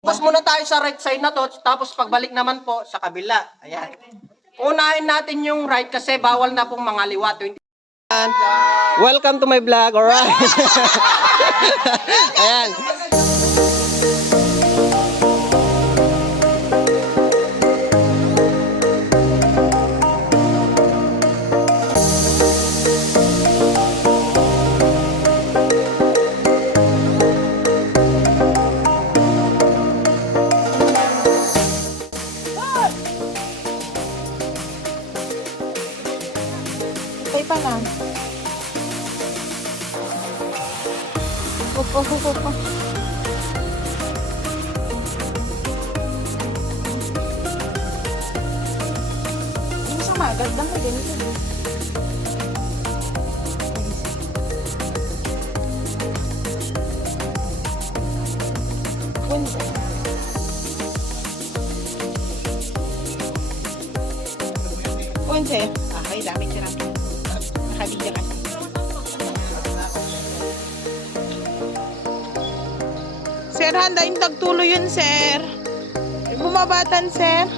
Tapos muna tayo sa right side na to, tapos pagbalik naman po sa kabila. Ayan. Unahin natin yung right kasi bawal na pong mga liwa. Welcome to my vlog, alright? Ayan. Tay pa na. Opo. Yung sa magat lang na ganito. Punta. Punta. Okay, dami siya lang. Nakabigyan ka. Sir, handa yung tagtulo yun, sir. Bumabatan, sir.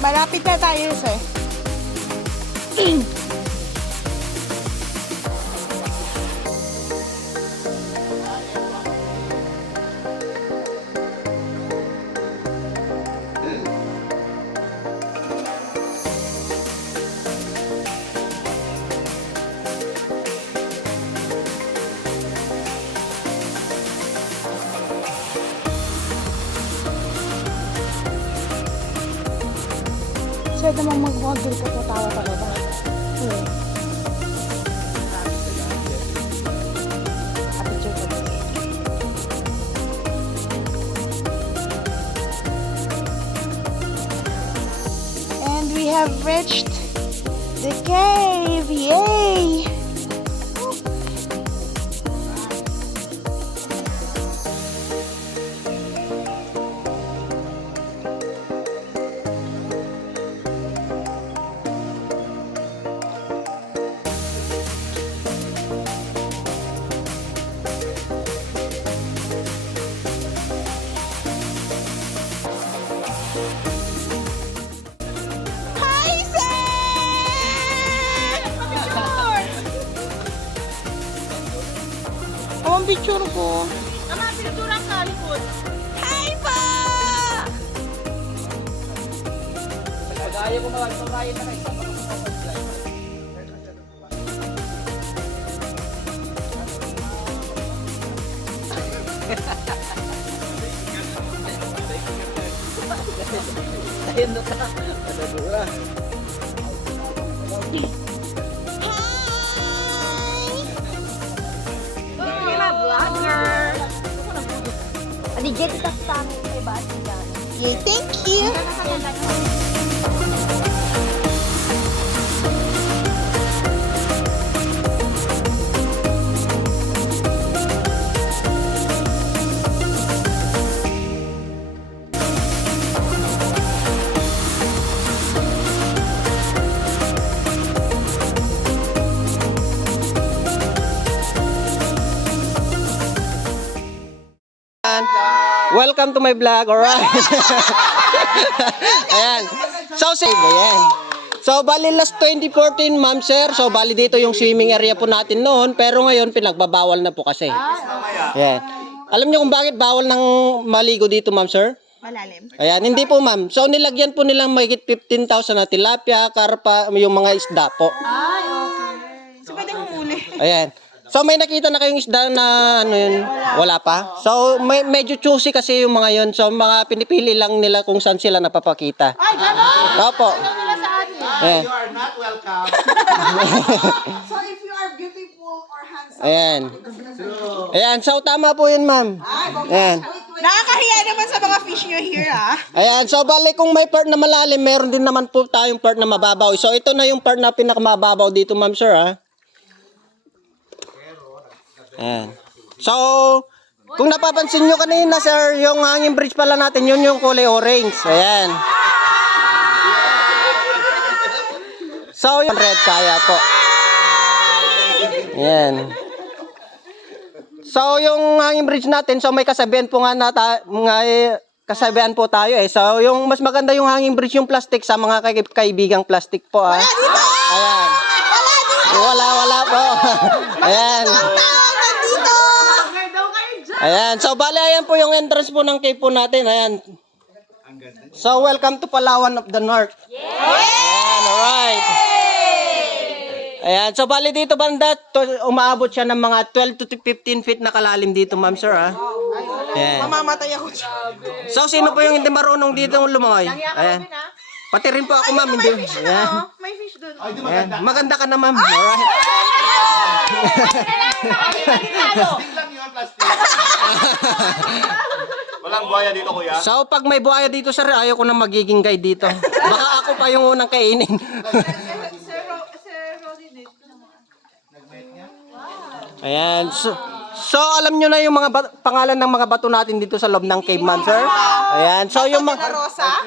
Malapit na tayo, sir. Siya naman mag-model ko sa tawa talaga. And we have reached the cave! Yay! Hi, sir! Oh, ang picture ko. Tama, pinagturang ka, likod. Hi po! Pag-aya ko mag-pag-aya na kayo. Ayun na ka. Padadura. Vlogger. Aligyan kita sa amin kay Bati dyan. Yeah, thank you! Welcome to my vlog, alright? Ayan. So, ayan. So, bali last 2014, ma'am sir. So, bali dito yung swimming area po natin noon. Pero ngayon, pinagbabawal na po kasi. Ayan. Alam niyo kung bakit bawal ng maligo dito, ma'am sir? Malalim. Ayan, hindi po ma'am. So, nilagyan po nilang mahigit 15,000 na tilapia, karpa, yung mga isda po. Ay, okay. So, pwede humuli. Ayan. So may nakita na kayong isda na ano yun? Wala pa? So medyo choosy kasi yung mga yun. So mga pinipili lang nila kung saan sila napapakita. Ay, gano'n! Opo. Nila sa atin. Yeah. You are not welcome. So if you are beautiful or handsome, Ayan. Ayan, so tama po yun, ma'am. Ayan. Nakakahiya naman sa mga fish nyo here, ah. Ayan, so bali kung may part na malalim, meron din naman po tayong part na mababaw. So ito na yung part na pinakamababaw dito, ma'am sir, ha. Ayan. So, kung napapansin nyo kanina, sir, yung hanging bridge pala natin, yun yung kulay orange. Ayan. So, yung red kaya po. Ayan. So, yung hanging bridge natin, so may kasabihan po nga na kasabihan po tayo eh. So, yung mas maganda yung hanging bridge yung plastic sa mga kaibigang plastic po ah. Ayan. Wala po. Ayan. Ayan. So, bali ayan po yung entrance po ng cave po natin. Ayan. So, welcome to Palawan of the North. Ayan, alright. Ayan, so bali dito banda, umaabot siya ng mga 12 to 15 feet na kalalim dito, ma'am sir, ha? Ayan. Mamamatay ako dyan. So, sino po yung hindi marunong dito lumangoy? Ayan. Pati rin po ako, ma'am. Hindi. Ayan. May fish doon. Ayan. Maganda ka na, ma'am. Alright. Walang buhaya dito, kuya. So, pag may buhaya dito, sir, ayaw ko na magiging guide dito. Baka ako pa yung unang kainin. Ayan. So alam nyo na yung mga pangalan ng mga bato natin dito sa loob ng cave, ma'am, sir. Ayan. So yung mga Rosa?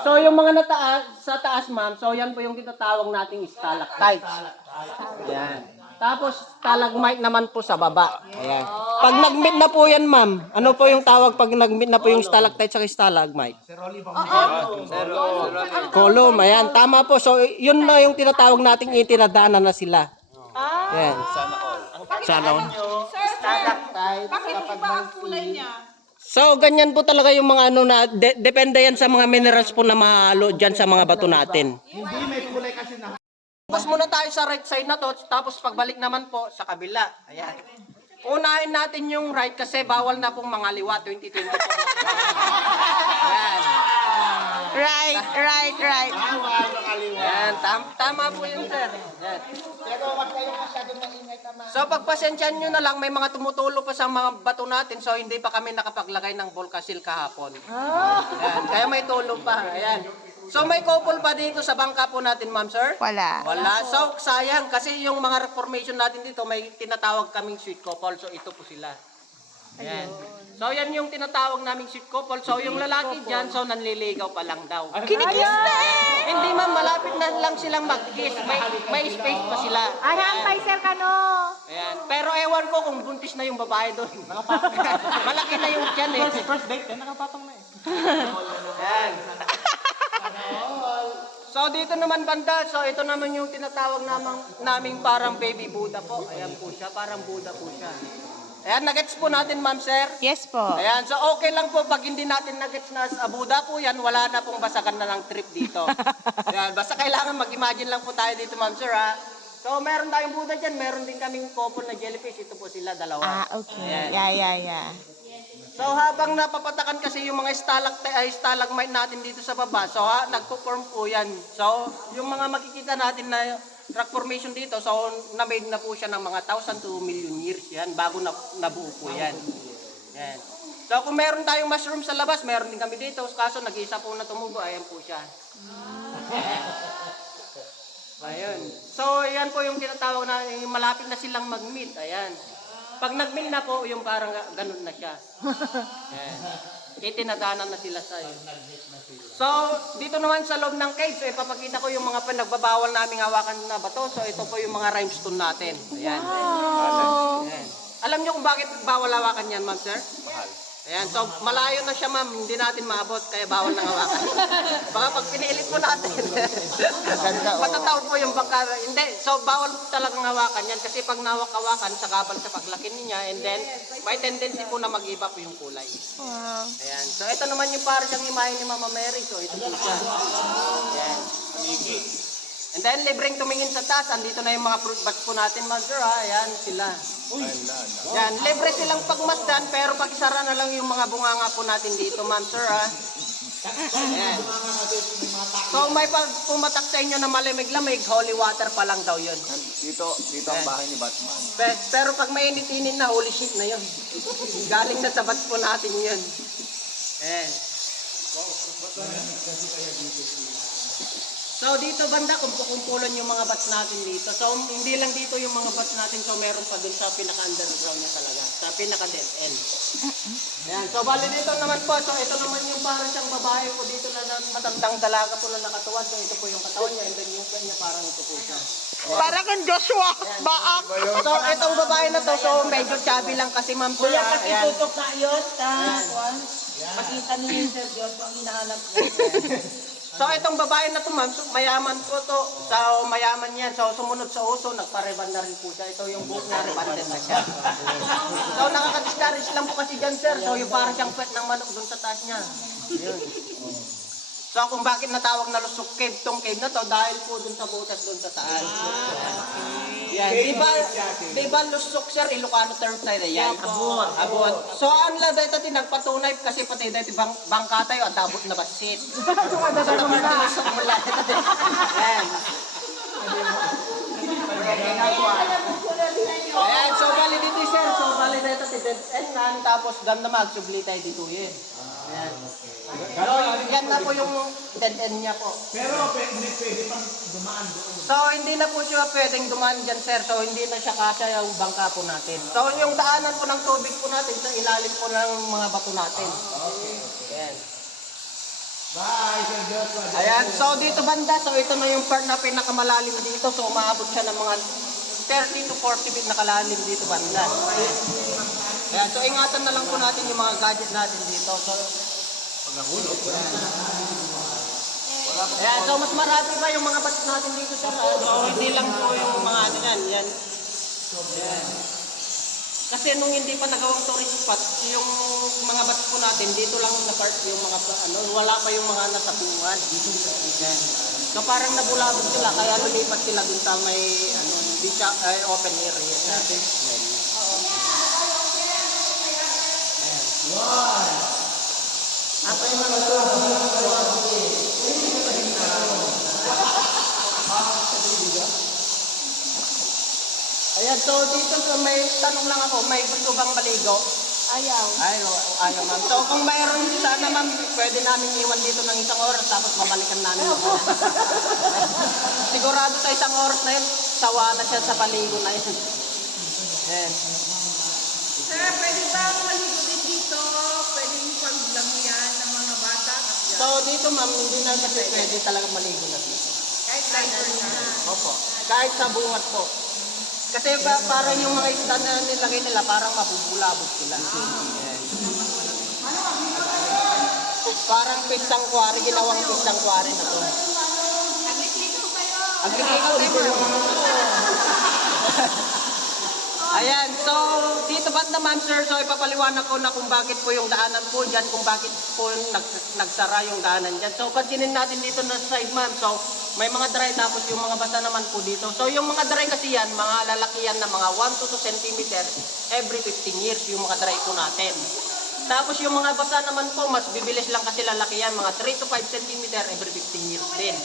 So yung mga nataas sa taas, ma'am. So yan po yung tinatawag nating stalactites. Ayan. Tapos stalagmite naman po sa baba. Ayan. Pag nag-meet na po yan, ma'am. Ano po yung tawag pag nag-meet na po yung stalactite sa stalagmite? Column. Ayan. Tama po. So yun na yung tinatawag nating itinadana na sila. Ayan. Sana all. Bakit iba ang kulay niya? So, ganyan po talaga yung mga ano na, depende yan sa mga minerals po na mahalo dyan sa mga bato natin. Hindi, may kulay kasi na. Tapos muna tayo sa right side na to, tapos pagbalik naman po sa kabila. Ayan. Unahin natin yung right kasi bawal na pong mga liwa 2024. Ayan. Right. Ayan, tama po yun, sir. Ayan. So pagpasensyahan nyo na lang, may mga tumutulo pa sa mga bato natin, so hindi pa kami nakapaglagay ng Volcasil kahapon. Ayan, kaya may tulo pa. Ayan. So may couple pa dito sa bangka po natin, ma'am, sir? Wala. So sayang, kasi yung mga formation natin dito, may tinatawag kaming sweet couple, so ito po sila. Ayan. So yan yung tinatawag naming sweet couple. So yung lalaki dyan, so nanliligaw pa lang daw. Kinikiss na eh! Hindi ma'am, malapit na lang silang mag-kiss. May space pa sila. Ayan, sir ka no. Ayan. Pero ewan ko kung buntis na yung babae doon. Malaki na yung tiyan eh. First date, nakapatong na eh. Ayan. So dito naman banda, so ito naman yung tinatawag naming parang baby Buddha po. Ayan po siya, parang Buddha po siya. Ayan, nagets po natin, ma'am, sir. Yes po. Ayan, so okay lang po pag hindi natin nagets na sa Buddha po yan, wala na pong basagan na ng trip dito. Ayan, basta kailangan mag-imagine lang po tayo dito, ma'am, sir, ha. So meron tayong Buddha dyan, meron din kaming couple na jellyfish, ito po sila, dalawa. Okay. Ayan. Yeah. So habang napapatakan kasi yung mga stalagmite natin dito sa baba, so nagpo-form po yan. So yung mga makikita natin na rock formation dito, so na-made na po siya ng mga 1,000 to million years yan, bago nabuo po yan. Yan. So kung meron tayong mushroom sa labas, meron din kami dito, kaso nag-isa po na tumubo, ayan po siya. Ayun. So yan po yung tinatawag na malapit na silang mag-meet, ayan. Pag nag-meet na po, yung parang ganun na siya. Ayan. Itinadanan na sila sa iyo. So, dito naman sa loob ng cave, so ipapakita ko yung mga pinagbabawal naming hawakan na bato. So, ito po yung mga rhinestone natin. Ayan. Wow. Ayan. Alam niyo kung bakit bawal hawakan yan, ma'am, sir? Mahal. Ayan, so malayo na siya, ma'am, hindi natin maabot, kaya bawal nang hawakan. Baka pag pinilit po natin, matatawag po yung bangka. Hindi, so bawal talagang hawakan yan kasi pag nawak-hawakan, sakabal sa paglaki niya, and then may tendency po na mag-iba po yung kulay. Wow. Ayan, so ito naman yung parang siyang imahe ni Mama Mary, so ito po siya. Ayan. And then, libreng tumingin sa taas, andito na yung mga fruit bats po natin, ma'am, sir, ha? Ayan, sila. Yan, libre silang pagmasdan, pero pag-isara na lang yung mga bunganga po natin dito, ma'am, sir, ha? Ayan. So may pag pumatak sa inyo na malamig-lamig, holy water pa lang daw yun. Dito ang bahay ni Batman. Pero pag mainit-init na, holy shit na yun. Galing na sa bats po natin yun. Ayan. So dito banda, kumpulan yung mga bats natin dito. So hindi lang dito yung mga bats natin, so meron pa dun sa pinaka-underground niya talaga. Sa pinaka-dead end. Ayan, so bali dito naman po. So ito naman yung parang siyang babae po dito na matandang dalaga po na nakatuwad. So ito po yung katawan niya, and then yung kanya parang ito po siya. Para kang Joshua. Baak. So itong babae na to, so medyo chubby lang kasi ma'am po. Kuya, pati Ayan. tutok na yun. Makita niyo yung Sir John kung ang hinahanap ko. So itong babae na to ma'am, so, mayaman po to. So mayaman yan. So sumunod sa uso, nagpareban na rin po siya. Ito yung buhok niya, rebanded na siya. So nakaka-discourage lang po kasi dyan sir. So yung parang siyang pet ng manok dun sa taas niya. Yun. So kung bakit natawag na lusok cave, tong cave na to, dahil po dun sa butas dun sa taas. Yan. Di ba lusok sir, Ilocano term tayo na yan? Abuot. So ang laday tati nagpatunay kasi pati dati bangka tayo at abot na basit. So lusok mula. Yan. Ayan, so bali dito sir. So bali dito si dead end na, tapos ganda magsubli tayo dito yun. Ayan. So yan na po yung dead end niya po. Pero hindi pwede pang dumaan doon. So hindi na po siya pwedeng dumaan dyan sir. So hindi na siya kasya yung bangka po natin. So yung daanan po ng tubig po natin sa ilalim po ng mga bato natin. Ayan. Bye, Sir Joshua. Ayan, so dito banda, so ito na yung part na pinakamalalim dito. So umaabot siya ng mga 30 to 40 feet na kalalim dito banda. Ayan, so ingatan na lang po natin yung mga gadget natin dito. So, ayan, so mas marami pa yung mga bats natin dito sir. So hindi lang po yung mga ano yan. Yan. Ayan. Kasi nung hindi pa nagawang tourist spot, yung mga bats po natin, dito lang na-park yung mga, wala pa yung mga nasa bungan. Ayan. So parang nabulabog sila, kaya lumipat sila dun sa may, hindi siya, open area natin. Ayan. Ako yung mga Ayan, so dito so may tanong lang ako, may gusto bang maligo? Ayaw. Ayaw ma'am. So kung mayroon sana ma'am, pwede namin iwan dito ng isang oras tapos babalikan namin. Sigurado sa isang oras na yun, sawa na siya sa paligo na yun. Ayan. Sir, pwede ba maligo din dito? Pwede yung paglamuyan ng mga bata? So dito ma'am, hindi na kasi pwede talaga maligo na dito. Kahit driver na. Opo. Kahit sa bungat po. Kasi parang yung mga isda na nilagay nila, parang mabubulabog sila. Ayan. Parang pisang kwari, ginawang pisang kwari na to. Agrikaw kayo. Ayan, so dito banda ma'am sir, so ipapaliwanag ko na kung bakit po yung daanan po dyan, kung bakit po nagsara yung daanan dyan. So pansinin natin dito na side ma'am, so may mga dry tapos yung mga basa naman po dito. So yung mga dry kasi yan, mga lalakihan na mga 1 to 2 cm every 15 years yung mga dry po natin. Tapos yung mga basa naman po, mas bibilis lang kasi lalakihan, mga 3 to 5 cm every 15 years din.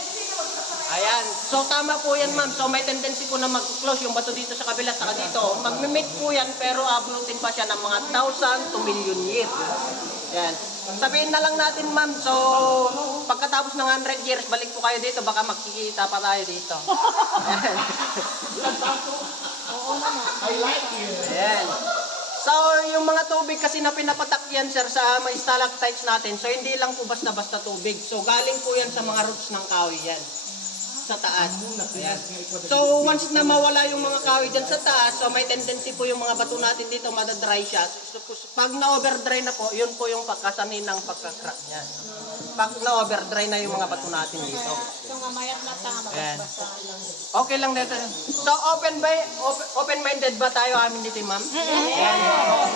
Ayan. So tama po yan ma'am. So may tendency po na mag-close yung bato dito sa kabila saka dito. Mag-meet po yan pero abutin pa siya ng mga 1,000 to million years. Ayan. Sabihin na lang natin ma'am. So pagkatapos ng 100 years, balik po kayo dito. Baka magkikita pa tayo dito. Ayan. I like you. Ayan. So yung mga tubig kasi na pinapatak yan sir sa mga stalactites natin. So hindi lang po basta-basta tubig. So galing po yan sa mga roots ng kahoy yan. Sa taas. Ayan. So once na mawala yung mga kahoy dyan sa taas, so may tendency po yung mga bato natin dito madadry siya. So, pag na-overdry na po, yun po yung pagkasanin ng pagkakrack niya. Pag na-overdry na yung mga bato natin dito. So nga mayat na tama. Ayan. Basta lang. Okay lang dito. So open-minded ba tayo amin dito ma'am? Ayan.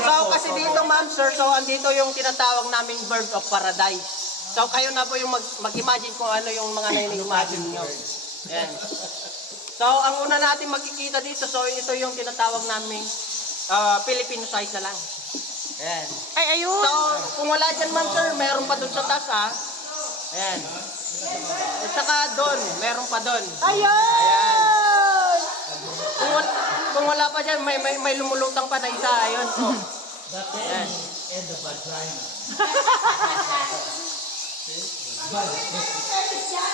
So kasi dito ma'am sir, so andito yung tinatawag naming bird of paradise. So kayo na po yung mag-imagine kung ano yung mga nai-imagine nyo. Ayan. So, ang una natin makikita dito, so ito yung tinatawag naming Filipino size na lang. Ayan. Ay, ayun. So, kung wala dyan ma'am sir, meron pa dun sa taas ha. Ayan. At saka doon, meron pa doon. Ayun! Kung wala pa dyan, may lumulutang pa na isa. Ayun. Oh. Ayan. And the vagina.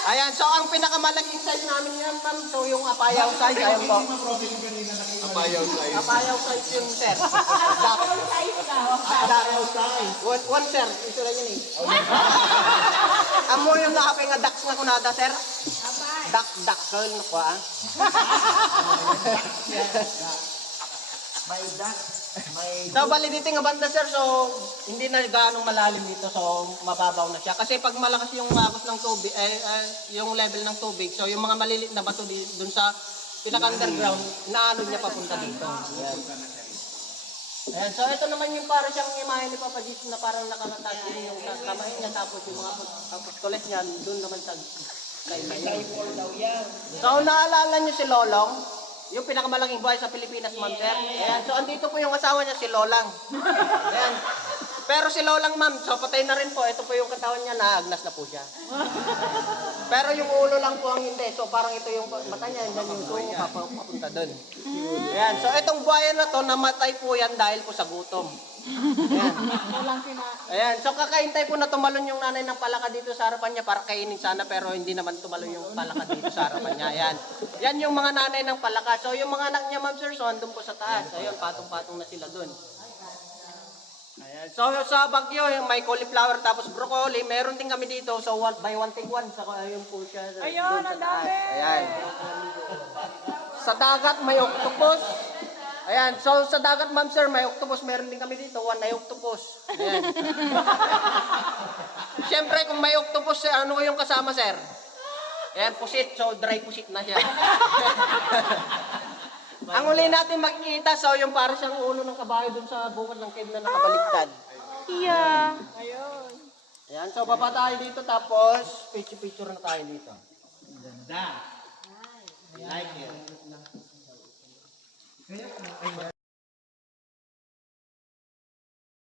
Ayan, so ang pinakamalaking size namin yan, ma'am, so yung apayaw size, ayan po. Apayaw size. Apayaw size yun, sir. Duck. Ayaw size. One, sir. Ito lang yun eh. Amo yung nakapay nga ducks nga kunada, sir. Duck, curl na ko, ah. May duck. May So, bali dito nga banda, sir, so hindi na gaanong malalim dito, so mababaw na siya. Kasi pag malakas yung agos ng tubig, yung level ng tubig, so yung mga maliliit na bato dun sa pinaka-underground, naano niya papunta dito. Ayan. Ayan, so ito naman yung para siyang imahe ni Papa Jesus na parang nakatatas din yung sa kamay niya, tapos yung mga apostoles niya, dun naman sa kailayo. So, naalala niyo si Lolong? Yung pinakamalaking buhay sa Pilipinas, ma'am, sir. Ayan, so andito po yung asawa niya, si Lolang. Ayan. Pero si Lolang, ma'am, so patay na rin po. Ito po yung katawan niya, naagnas na po siya. Pero yung ulo lang po ang hindi. So parang ito yung mata niya, and then yung tungo papunta doon. Ayan, so itong buhayan na to, namatay po yan dahil po sa gutom. Ayan. Ayan, so kakaintay po na tumalon yung nanay ng palaka dito sa harapan niya para kainin sana, pero hindi naman tumalon yung palaka dito sa harapan niya. Ayan. Yan yung mga nanay ng palaka. So yung mga anak niya, ma'am, sir, so andun po sa taas. Ayun, patong-patong na sila dun. Ayan. So sa Baguio, yung may cauliflower tapos broccoli, meron din kami dito. So buy one take one. So ayun po siya. Ayun, dun sa ang taas. dami! Ayan. Sa dagat may octopus. Ayan, so sa dagat, ma'am, sir, may octopus. Meron din kami dito, one ay octopus. Ayan. Siyempre, kung may octopus, ano yung kasama, sir? Ayan, pusit. So, dry pusit na siya. Ang uli natin makikita, so yung para siyang ulo ng kabayo dun sa bukod ng cave na nakabaliktad. Yeah. Ayan, so baba tayo dito, tapos picture na tayo dito. ganda. I like it.